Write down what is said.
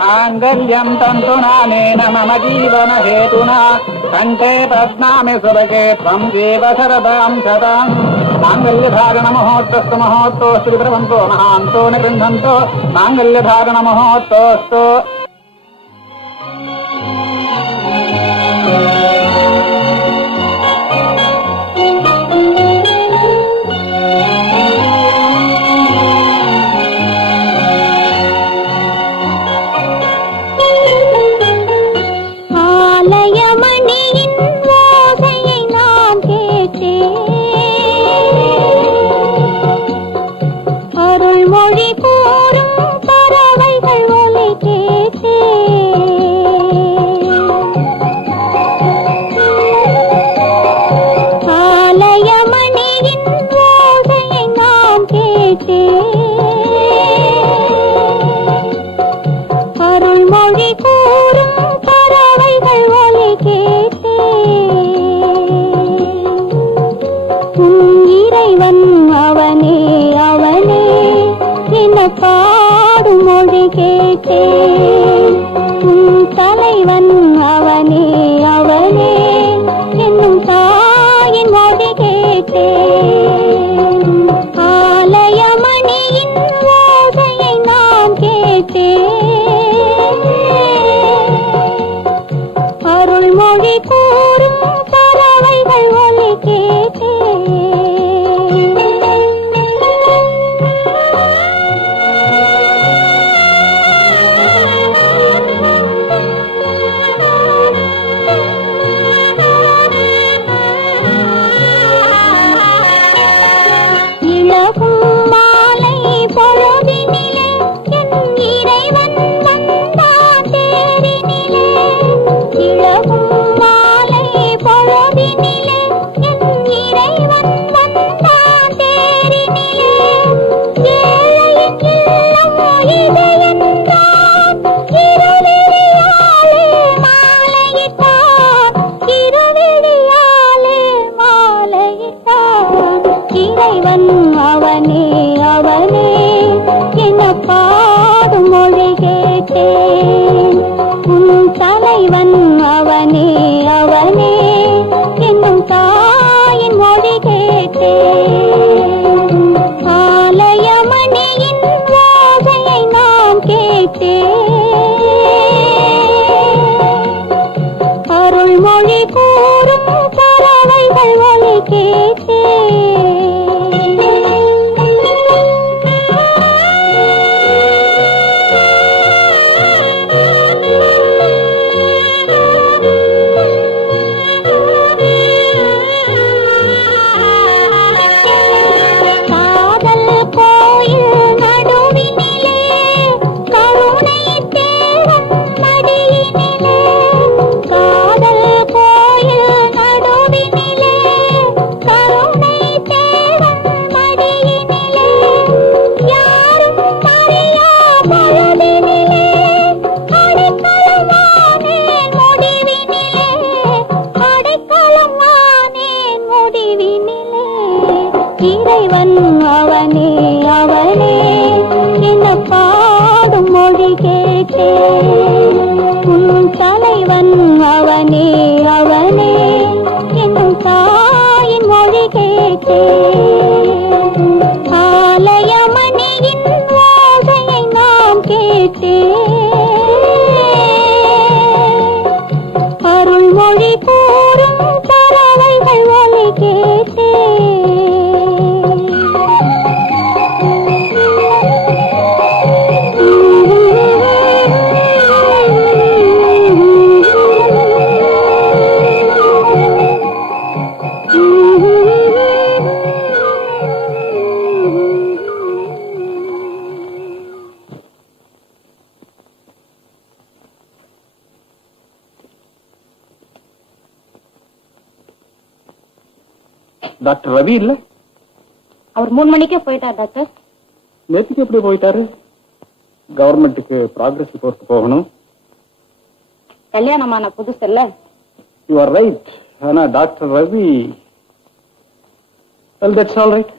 माङ्गल्यं तन्तुनानेन मम जीवन हेतुना कण्ठे बध्नामि सुभगे त्वं देव शरदां शतम् माङ्गल्यधारणमहोत्तस्तु महोत्तोऽस्तु विद्रवन्तो महान्तो न गृह्णन्तो माङ्गल्यधारणमहोत्तोऽस्तु பாடும் மொழி கேட்டேன் உன் தலைவன் அவனே அவனே என்னும் தாயின் மொழி கேட்டேன் ஆலயமணியின் ஓசையை நான் கேட்டேன் அருள்மொழி கூறும் பறவைகள் ஒலி கேட்டேன் அவனே அவனே என்ன பாடும் மொழி கேட்டேன் உன் தலைவன் அவனே அவனே என்னும் தாயின் மொழி கேட்டேன் ஆலயமணியின் ஓசையை நான் கேட்டேன் அருள்மொழி கூறும் பறவைகள் ஒலி கேட்டேன் இறைவன் அவனே அவனே என்ன பாடும் மொழி கேட்டேன் உன் தலைவன் அவனே அவனே என்னும் தாயின் மொழி கேட்டேன் ஆலயமணியின் ஓசையை நான் கேட்டேன் அருள்மொழி கூறும் பறவைகள் ஒலி கேட்டேன் டாக்டர் ரவி இல்ல? அவர் 3 மணிக்கே போயிட்டார் டாக்டர். நேற்றுக்கு எப்படி போயிட்டாரு? கவர்மெண்ட்டுக்கு ப்ராக்ரஸ் ரிப்போர்ட் போகணும். கல்யாணமான புதுசல்ல? You are right. ஆனா doctor Ravi, well, that's all right.